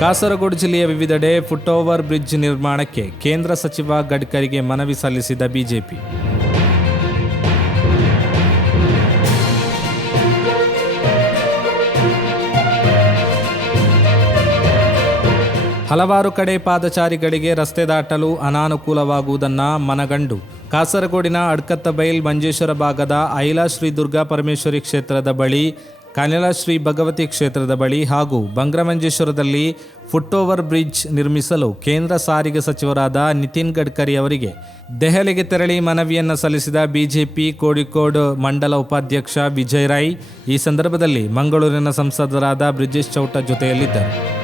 ಕಾಸರಗೋಡು ಜಿಲ್ಲೆಯ ವಿವಿಧೆಡೆ foot over bridge ನಿರ್ಮಾಣಕ್ಕೆ ಕೇಂದ್ರ ಸಚಿವ ಗಡ್ಕರಿಗೆ ಮನವಿ ಸಲ್ಲಿಸಿದ ಬಿಜೆಪಿ. ಹಲವಾರು ಕಡೆ ಪಾದಚಾರಿಗಳಿಗೆ ರಸ್ತೆ ದಾಟಲು ಅನಾನುಕೂಲವಾಗುವುದನ್ನು ಮನಗಂಡು ಕಾಸರಗೋಡಿನ ಅಡ್ಕತ್ತಬೈಲ್ ಮಂಜೇಶ್ವರ ಭಾಗದ ಐಲಾ ಶ್ರೀ ದುರ್ಗಾ ಪರಮೇಶ್ವರಿ ಕ್ಷೇತ್ರದ ಬಳಿ, ಕನೆಲ ಶ್ರೀ ಭಗವತಿ ಕ್ಷೇತ್ರದ ಬಳಿ ಹಾಗೂ ಬಂಗ್ರಮಂಜೇಶ್ವರದಲ್ಲಿ ಫುಟ್ ಓವರ್ ಬ್ರಿಡ್ಜ್ ನಿರ್ಮಿಸಲು ಕೇಂದ್ರ ಸಾರಿಗೆ ಸಚಿವರಾದ ನಿತಿನ್ ಗಡ್ಕರಿ ಅವರಿಗೆ ದೆಹಲಿಗೆ ತೆರಳಿ ಮನವಿಯನ್ನು ಸಲ್ಲಿಸಿದ ಬಿಜೆಪಿ ಕೋಳಿಕೋಡ್ ಮಂಡಲ ಉಪಾಧ್ಯಕ್ಷ ವಿಜಯ್ ರೈ ಈ ಸಂದರ್ಭದಲ್ಲಿ ಮಂಗಳೂರಿನ ಸಂಸದರಾದ ಬ್ರಿಜೇಶ್ ಚೌಟ ಜೊತೆಯಲ್ಲಿದ್ದರು.